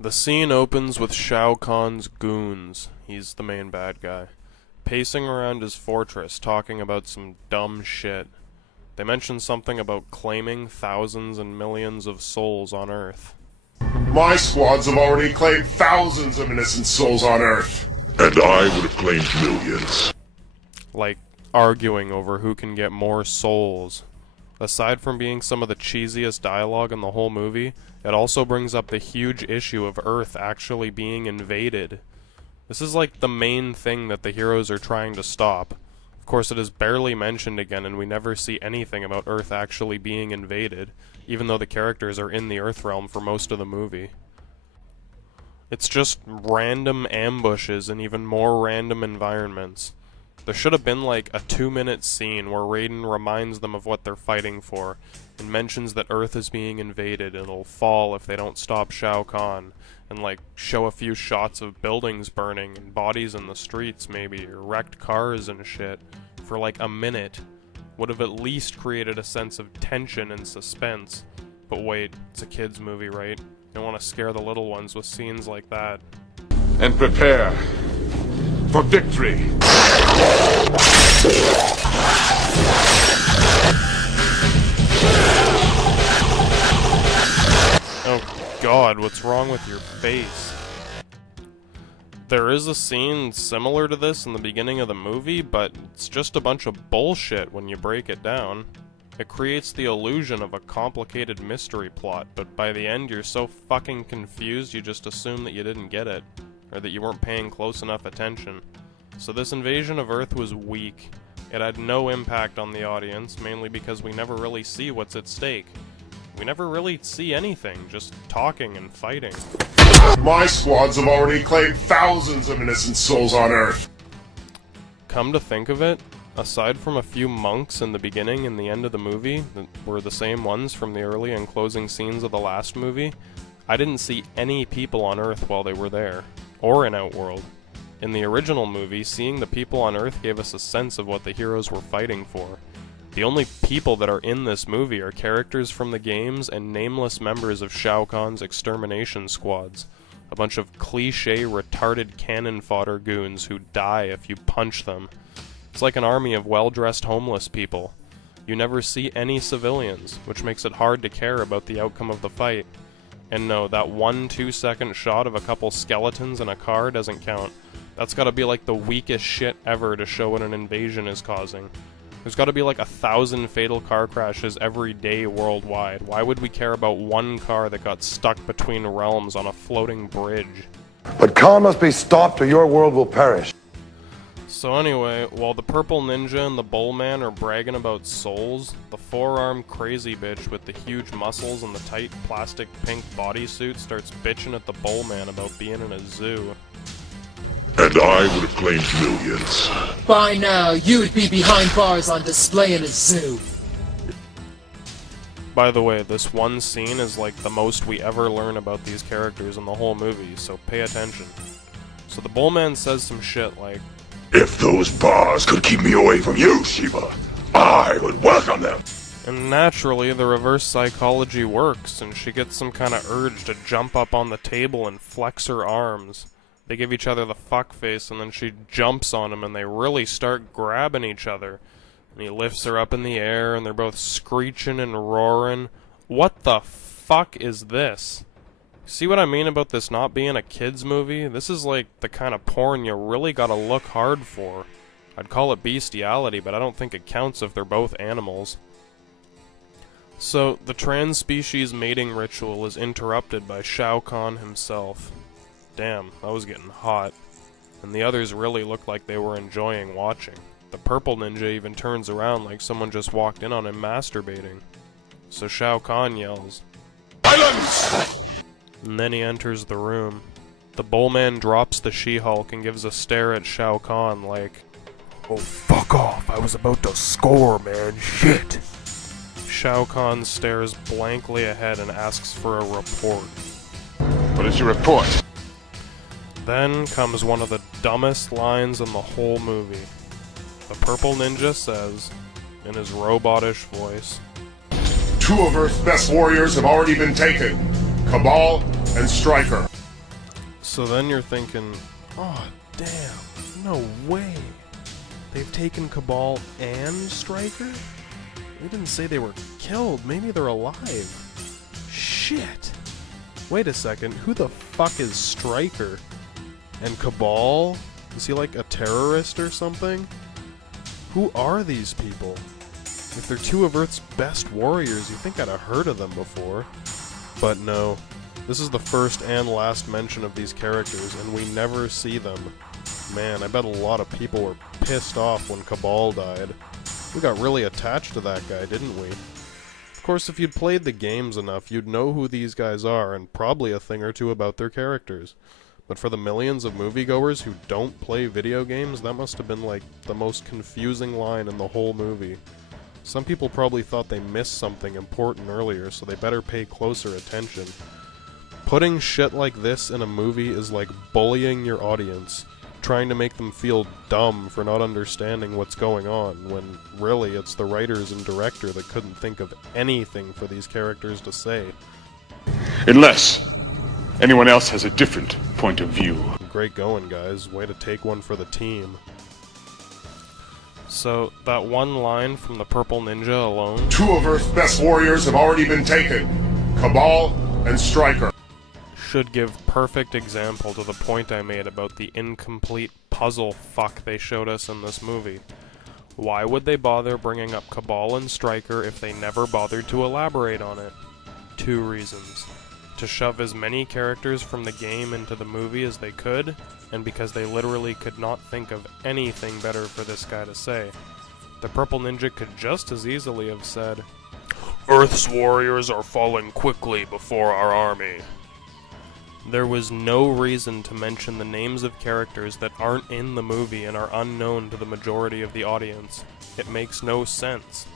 The scene opens with Shao Kahn's goons, he's the main bad guy, pacing around his fortress talking about some dumb shit. They mention something about claiming thousands and millions of souls on Earth. My squads have already claimed thousands of innocent souls on Earth. And I would have claimed millions. Like, arguing over who can get more souls. Aside from being some of the cheesiest dialogue in the whole movie, it also brings up the huge issue of Earth actually being invaded. This is like the main thing that the heroes are trying to stop. Of course, it is barely mentioned again, and we never see anything about Earth actually being invaded, even though the characters are in the Earth realm for most of the movie. It's just random ambushes and even more random environments. There should have been like a 2-minute scene where Rayden reminds them of what they're fighting for, and mentions that Earth is being invaded and it'll fall if they don't stop Shao Kahn, and like show a few shots of buildings burning and bodies in the streets maybe, or wrecked cars and shit, for like a minute. Would have at least created a sense of tension and suspense. But wait, it's a kids movie, right? You don't want to scare the little ones with scenes like that. And prepare for victory. Oh god, what's wrong with your face? There is a scene similar to this in the beginning of the movie, but it's just a bunch of bullshit when you break it down. It creates the illusion of a complicated mystery plot, but by the end you're so fucking confused you just assume that you didn't get it, or that you weren't paying close enough attention. So this invasion of Earth was weak. It had no impact on the audience, mainly because we never really see what's at stake. We never really see anything, just talking and fighting. My squads have already claimed thousands of innocent souls on Earth. Come to think of it, aside from a few monks in the beginning and the end of the movie, that were the same ones from the early and closing scenes of the last movie, I didn't see any people on Earth while they were there, or in Outworld. In the original movie, seeing the people on Earth gave us a sense of what the heroes were fighting for. The only people that are in this movie are characters from the games and nameless members of Shao Kahn's extermination squads. A bunch of cliché, retarded cannon fodder goons who die if you punch them. It's like an army of well-dressed homeless people. You never see any civilians, which makes it hard to care about the outcome of the fight. And no, that 1-2-second shot of a couple skeletons in a car doesn't count. That's gotta be like the weakest shit ever to show what an invasion is causing. There's gotta be like 1,000 fatal car crashes every day worldwide. Why would we care about one car that got stuck between realms on a floating bridge? But Khan must be stopped or your world will perish. So anyway, while the purple ninja and the bull man are bragging about souls, the four-armed crazy bitch with the huge muscles and the tight plastic pink bodysuit starts bitching at the bull man about being in a zoo. And I would have claimed millions. By now, you'd be behind bars on display in a zoo. By the way, this one scene is like the most we ever learn about these characters in the whole movie, so pay attention. So the bullman says some shit like, If those bars could keep me away from you, Shiva, I would welcome them. and naturally the reverse psychology works, and she gets some kind of urge to jump up on the table and flex her arms. They give each other the fuck face, and then she jumps on him, and they really start grabbing each other. And he lifts her up in the air, and they're both screeching and roaring. What the fuck is this? See what I mean about this not being a kids movie? This is like the kind of porn you really gotta look hard for. I'd call it bestiality, but I don't think it counts if they're both animals. So, the trans-species mating ritual is interrupted by Shao Kahn himself. Damn, that was getting hot. And the others really looked like they were enjoying watching. The purple ninja even turns around like someone just walked in on him masturbating. So Shao Kahn yells, Silence! and then he enters the room. The bullman drops the She-Hulk and gives a stare at Shao Kahn like, Oh, fuck off. I was about to score, man. Shit. Shao Kahn stares blankly ahead and asks for a report. What is your report? Then comes one of the dumbest lines in the whole movie. The purple ninja says, in his robotish voice, 2 of Earth's best warriors have already been taken. Cabal and Stryker. So then you're thinking, oh damn, no way. They've taken Cabal and Stryker? They didn't say they were killed, maybe they're alive. Shit. Wait a second, who the fuck is Stryker? And Cabal? Is he like a terrorist or something? Who are these people? If they're two of Earth's best warriors, you'd think I'd have heard of them before. But no. This is the first and last mention of these characters, and we never see them. Man, I bet a lot of people were pissed off when Cabal died. We got really attached to that guy, didn't we? Of course, if you'd played the games enough, you'd know who these guys are, and probably a thing or two about their characters. But for the millions of moviegoers who don't play video games, that must have been like the most confusing line in the whole movie. Some people probably thought they missed something important earlier, so they better pay closer attention. Putting shit like this in a movie is like bullying your audience, trying to make them feel dumb for not understanding what's going on, when really it's the writers and director that couldn't think of anything for these characters to say. Unless anyone else has a different point of view. Great going, guys. Way to take one for the team. So, that one line from the Purple Ninja alone... Two of Earth's best warriors have already been taken. Cabal and Stryker. ...should give perfect example to the point I made about the incomplete puzzle fuck they showed us in this movie. Why would they bother bringing up Cabal and Stryker if they never bothered to elaborate on it? Two reasons. To shove as many characters from the game into the movie as they could, and because they literally could not think of anything better for this guy to say. The Purple Ninja could just as easily have said, "Earth's warriors are falling quickly before our army." There was no reason to mention the names of characters that aren't in the movie and are unknown to the majority of the audience. It makes no sense.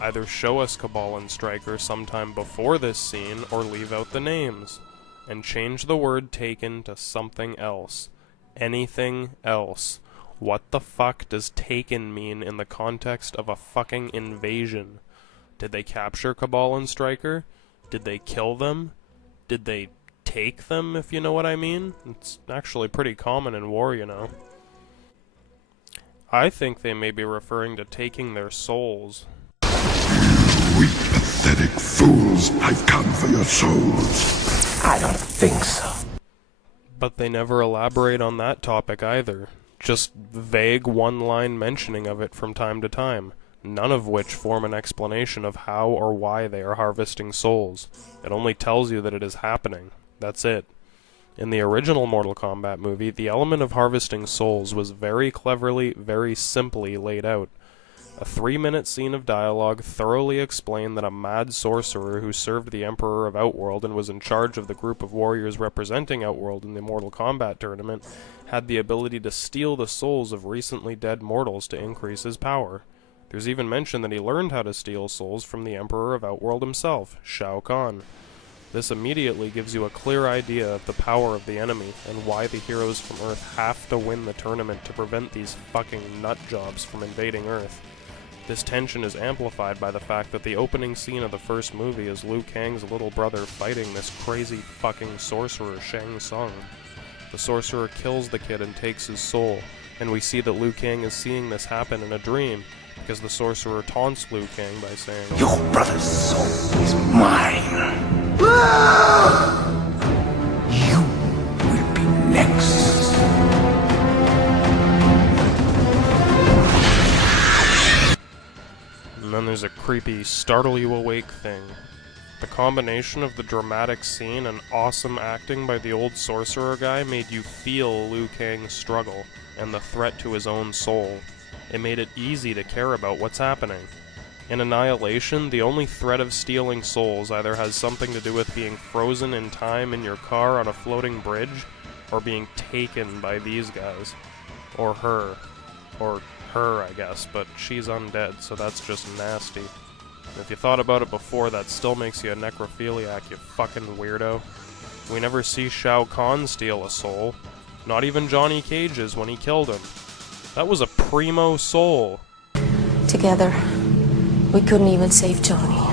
Either show us Cabal and Stryker sometime before this scene, or leave out the names. And change the word taken to something else. Anything else. What the fuck does taken mean in the context of a fucking invasion? Did they capture Cabal and Stryker? Did they kill them? Did they take them, if you know what I mean? It's actually pretty common in war, you know. I think they may be referring to taking their souls. Weak, pathetic fools, I've come for your souls. I don't think so. But they never elaborate on that topic either. Just vague one-line mentioning of it from time to time, none of which form an explanation of how or why they are harvesting souls. It only tells you that it is happening. That's it. In the original Mortal Kombat movie, the element of harvesting souls was very cleverly, very simply laid out. A 3-minute scene of dialogue thoroughly explained that a mad sorcerer who served the Emperor of Outworld and was in charge of the group of warriors representing Outworld in the Mortal Kombat tournament had the ability to steal the souls of recently dead mortals to increase his power. There's even mention that he learned how to steal souls from the Emperor of Outworld himself, Shao Kahn. This immediately gives you a clear idea of the power of the enemy and why the heroes from Earth have to win the tournament to prevent these fucking nutjobs from invading Earth. This tension is amplified by the fact that the opening scene of the first movie is Liu Kang's little brother fighting this crazy fucking sorcerer Shang Tsung. The sorcerer kills the kid and takes his soul, and we see that Liu Kang is seeing this happen in a dream, because the sorcerer taunts Liu Kang by saying, Your brother's soul is mine. You will be next. And then there's a creepy, startle-you-awake thing. The combination of the dramatic scene and awesome acting by the old sorcerer guy made you feel Liu Kang's struggle, and the threat to his own soul. It made it easy to care about what's happening. In Annihilation, the only threat of stealing souls either has something to do with being frozen in time in your car on a floating bridge, or being taken by these guys. Or her. Or her, I guess, but she's undead, so that's just nasty. And if you thought about it before, that still makes you a necrophiliac, you fucking weirdo. We never see Shao Kahn steal a soul. Not even Johnny Cage's when he killed him. That was a primo soul. Together, we couldn't even save Johnny.